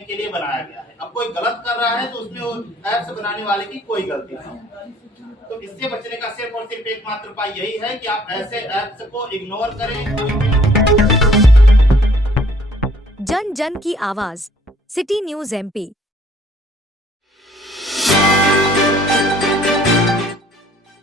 के लिए बनाया गया है। अब कोई गलत कर रहा है तो उसमें वो ऐप्स बनाने वाले की कोई गलती नहीं। तो इससे बचने का सिर्फ और सिर्फ एकमात्र उपाय यही है कि आप ऐसे ऐप्स को इग्नोर करें। जन जन की आवाज, सिटी न्यूज एमपी।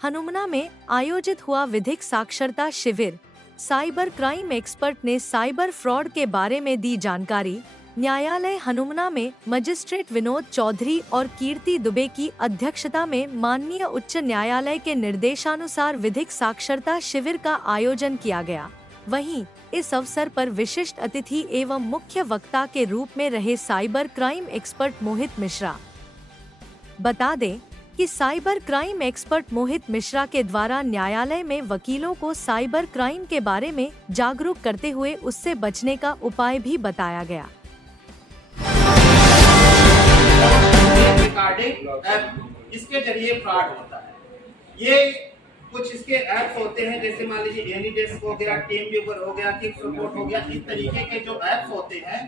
हनुमना में आयोजित हुआ विधिक साक्षरता शिविर। साइबर क्राइम एक्सपर्ट ने साइबर फ्रॉड के बारे में दी जानकारी। न्यायालय हनुमना में मजिस्ट्रेट विनोद चौधरी और कीर्ति दुबे की अध्यक्षता में माननीय उच्च न्यायालय के निर्देशानुसार विधिक साक्षरता शिविर का आयोजन किया गया। वहीं इस अवसर पर विशिष्ट अतिथि एवं मुख्य वक्ता के रूप में रहे साइबर क्राइम एक्सपर्ट मोहित मिश्रा। बता दें कि साइबर क्राइम एक्सपर्ट मोहित मिश्रा के द्वारा न्यायालय में वकीलों को साइबर क्राइम के बारे में जागरूक करते हुए उससे बचने का उपाय भी बताया गया। इसके जरिए फ्रॉड होता है। ये कुछ इसके ऐप्स होते हैं, जैसे मान लीजिए एनीडेस्क हो गया, टीम व्यूवर हो गया, किक सपोर्ट हो गया। इस तरीके के जो ऐप्स होते हैं,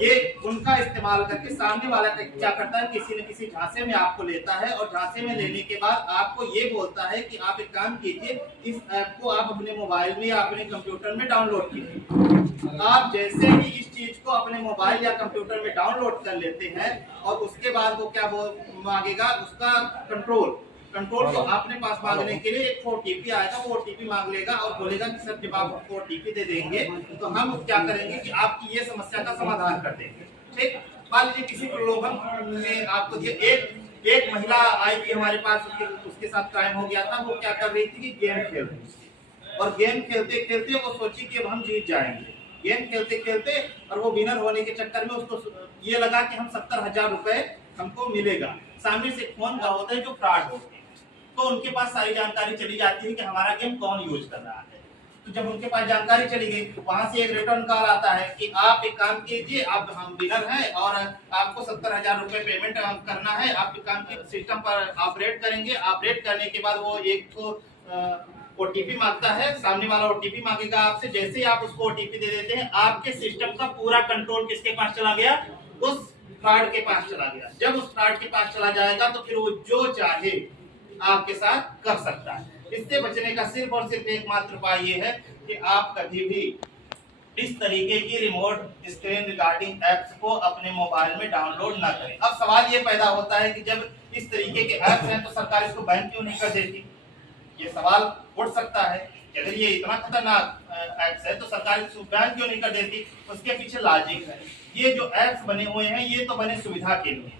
ये उनका इस्तेमाल करके सामने वाला क्या करता है, किसी न किसी झांसे में आपको लेता है और झांसे में लेने के बाद आपको ये बोलता है कि आप एक काम कीजिए, इस ऐप को आप अपने मोबाइल में या अपने कंप्यूटर में डाउनलोड कीजिए। आप जैसे ही इस चीज को अपने मोबाइल या कंप्यूटर में डाउनलोड कर लेते हैं और उसके बाद वो क्या मांगेगा, उसका कंट्रोल को अपने पास मांगने के लिए एक ओटीपी आएगा। वो ओटीपी मांग लेगा और बोलेगा कि सर जब आप ओटीपी दे देंगे तो हम क्या करेंगे कि आपकी ये समस्या का समाधान कर देंगे। ठीक, मान लीजिए किसी प्रलोभन में आपको एक महिला आई थी हमारे पास, उसके साथ क्राइम हो गया था। वो क्या कर रही थी कि गेम खेल रही थी और गेम खेलते खेलते वो सोची कि अब हम जीत जाएंगे। गेम खेलते खेलते और वो विनर होने के चक्कर में उसको ये लगा कि हम 70,000 रुपए हमको मिलेगा। सामने से फोन का होता है जो फ्रॉड होता है, तो उनके पास सारी जानकारी चली जाती है कि हमारा गेम कौन यूज कर रहा है। तो जब उनके पास जानकारी चली गई, वहां से एक रिटर्न कॉल आता है कि आप एक काम कीजिए, आप हम विनर हैं और आपको 70,000 रुपए पेमेंट करना है। आप एक काम की सिस्टम पर ऑपरेट करेंगे। ऑपरेट करने के बाद वो एक तो ओटीपी मांगता है, सामने वाला ओटीपी मांगेगा आपसे। जैसे ही आप उसको ओटीपी दे देते हैं, आपके सिस्टम का पूरा कंट्रोल किसके पास चला गया, उस फ्रॉड के पास चला गया। जब उस फ्रॉड के पास चला जाएगा तो फिर वो जो चाहे आपके साथ कर सकता है। इससे बचने का सिर्फ और सिर्फ एकमात्र उपाय ये है कि आप कभी भी इस तरीके की रिमोट स्क्रीन रिकॉर्डिंग एप्स को अपने मोबाइल में डाउनलोड ना करें। अब सवाल ये पैदा होता है कि जब इस तरीके के एप्स हैं तो सरकार इसको बैन क्यों नहीं कर देती। ये सवाल उठ सकता है कि अगर ये इतना खतरनाक एप्स है तो सरकार इसको बैन क्यों नहीं कर देती। उसके पीछे लॉजिक है। ये जो एप्स बने हुए हैं ये तो बने सुविधा के लिए।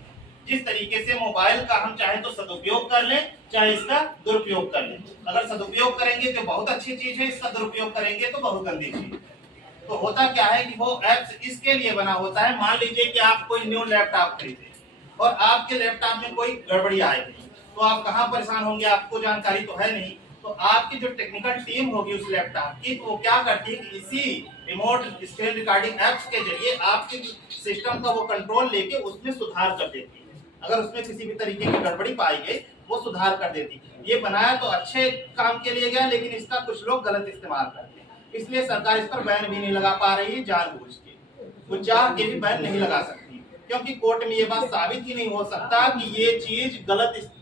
जिस तरीके से मोबाइल का हम चाहे तो सदुपयोग कर लें, चाहे इसका दुरुपयोग कर लें। अगर सदुपयोग करेंगे तो बहुत अच्छी चीज है, इसका दुरुपयोग करेंगे तो बहुत गंदी चीज है। तो होता क्या है कि वो एप्स इसके लिए बना होता है। मान लीजिए कि आप कोई न्यू लैपटॉप खरीदे और आपके लैपटॉप में कोई गड़बड़ी आएगी, तो आप कहाँ परेशान होंगे, आपको जानकारी तो है नहीं। तो आपकी जो टेक्निकल टीम होगी उस लैपटॉप की, तो वो क्या करती है कि इसी रिमोट स्क्रीन रिकॉर्डिंग एप्स के जरिए आपके सिस्टम का वो कंट्रोल लेके उसमें सुधार कर देती है। अगर उसमें किसी भी तरीके की गड़बड़ी पाई गई वो सुधार कर देती। ये बनाया तो अच्छे काम के लिए गया, लेकिन इसका कुछ लोग गलत इस्तेमाल करते हैं। इसलिए सरकार इस पर बैन भी नहीं लगा पा रही है जानबूझ के। वो चाह के भी बैन नहीं लगा सकती, क्योंकि कोर्ट में ये बात साबित ही नहीं हो सकता कि ये चीज गलत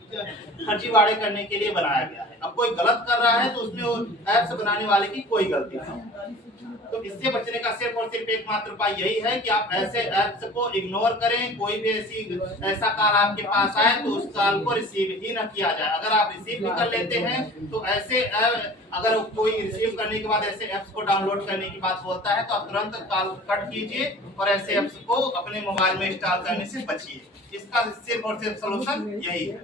फर्जीवाड़े करने के लिए बनाया गया है। अब कोई गलत कर रहा है तो उसमें वो ऐप्स बनाने वाले की कोई गलती नहीं। तो इससे बचने का सिर्फ और सिर्फ एकमात्र उपाय यही है कि आप ऐसे ऐप्स को इग्नोर करें। कोई भी ऐसा कॉल आपके पास आए तो उस कॉल को रिसीव ही न किया जाए। अगर आप रिसीव भी कर लेते हैं तो ऐसे अगर कोई रिसीव करने के बाद ऐसे ऐप्स को डाउनलोड करने की बात बोलता है तो आप तुरंत कॉल कट कीजिए और ऐसे ऐप्स को अपने मोबाइल में इंस्टॉल करने से बचिए। इसका सिर्फ और सिर्फ सोल्यूशन यही है।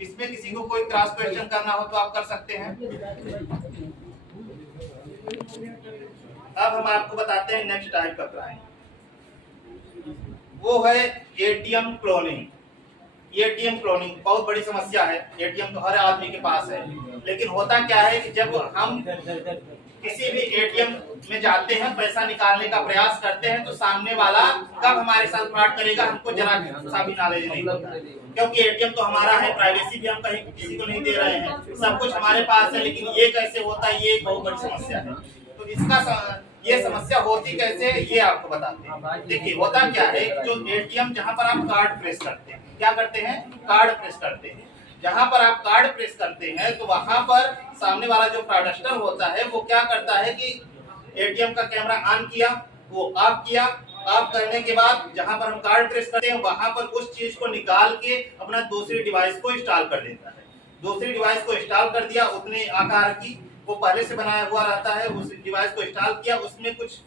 इसमें किसी को कोई क्रॉस क्वेश्चन करना हो तो आप कर सकते हैं। अब हम आपको बताते हैं नेक्स्ट टाइप का क्राइम, वो है एटीएम क्लोनिंग। एटीएम क्लोनिंग बहुत बड़ी समस्या है। एटीएम तो हर आदमी के पास है, लेकिन होता क्या है कि जब हम किसी भी एटीएम में जाते हैं, पैसा निकालने का प्रयास करते हैं, तो सामने वाला कब हमारे साथ फ्रॉड करेगा हमको जरा सा भी नॉलेज नहीं होता है। क्योंकि एटीएम तो हमारा है, प्राइवेसी भी हम कहीं किसी को नहीं दे रहे हैं, सब कुछ हमारे पास है, लेकिन ये कैसे होता है, ये बहुत बड़ी समस्या है। तो इसका ये समस्या होती कैसे है ये आपको बताते हैं। देखिए होता क्या है, जो एटीएम जहां पर आप कार्ड प्रेस करते हैं, क्या करते हैं, कार्ड प्रेस करते हैं, जहां पर आप कार्ड प्रेस करते हैं तो वहां पर सामने वाला जो फ्रॉडस्टर होता है वो क्या करता है कि एटीएम का कैमरा ऑन किया, वो ऑफ किया, ऑफ करने के बाद जहां पर हम कार्ड प्रेस करते हैं वहां पर उस चीज को निकाल के अपना दूसरी डिवाइस को इंस्टॉल कर देता है। दूसरी डिवाइस को इंस्टॉल कर दिया, उतने आकार की वो पहले से बनाया हुआ रहता है, उस डिवाइस को इंस्टॉल किया, उसमें कुछ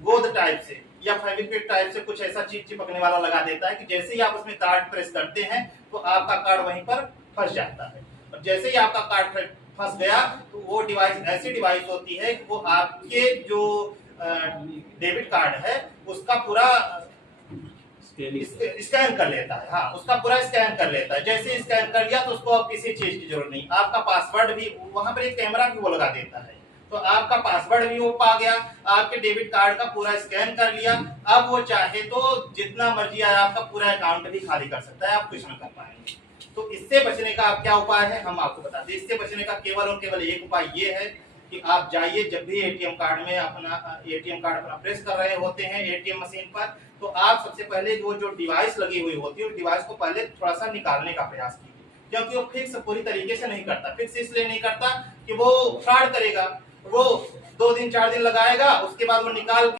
गोंद टाइप से या फेविक्विक टाइप से कुछ ऐसा चीज चिपकने वाला लगा देता है कि जैसे ही आप उसमें कार्ड प्रेस करते हैं तो आपका कार्ड वहीं पर फंस जाता है। और जैसे ही आपका कार्ड फंस गया तो वो डिवाइस ऐसी डिवाइस होती है कि वो आपके जो डेबिट कार्ड है उसका पूरा स्कैन कर लेता है। हाँ, उसका पूरा स्कैन कर लेता है। जैसे स्कैन कर लिया तो उसको अब किसी चीज की जरूरत नहीं, आपका पासवर्ड भी वहां पर एक कैमरा भी वो लगा देता है, तो आपका पासवर्ड भी वो पा गया, आपके डेबिट कार्ड का पूरा स्कैन कर लिया। अब वो चाहे तो जितना मर्जी आया आपका पूरा अकाउंट भी खाली कर सकता है, आप कुछ ना कर पाएंगे। तो इससे बचने का आप क्या उपाय है हम आपको बताते हैं। इससे बचने का केवल और केवल एक उपाय ये है कि आप जाइए, जब भी एटीएम कार्ड में अपना एटीएम कार्ड अपना प्रेस कर रहे होते हैं एटीएम मशीन पर, तो आप सबसे पहले वो जो डिवाइस लगी हुई होती है उस डिवाइस को पहले थोड़ा सा निकालने का प्रयास कीजिए, क्योंकि वो फिक्स पूरी तरीके से नहीं करता। फिक्स इसलिए नहीं करता कि वो फ्रॉड करेगा, वो 2 दिन 4 दिन लगाएगा, उसके बाद वो निकाल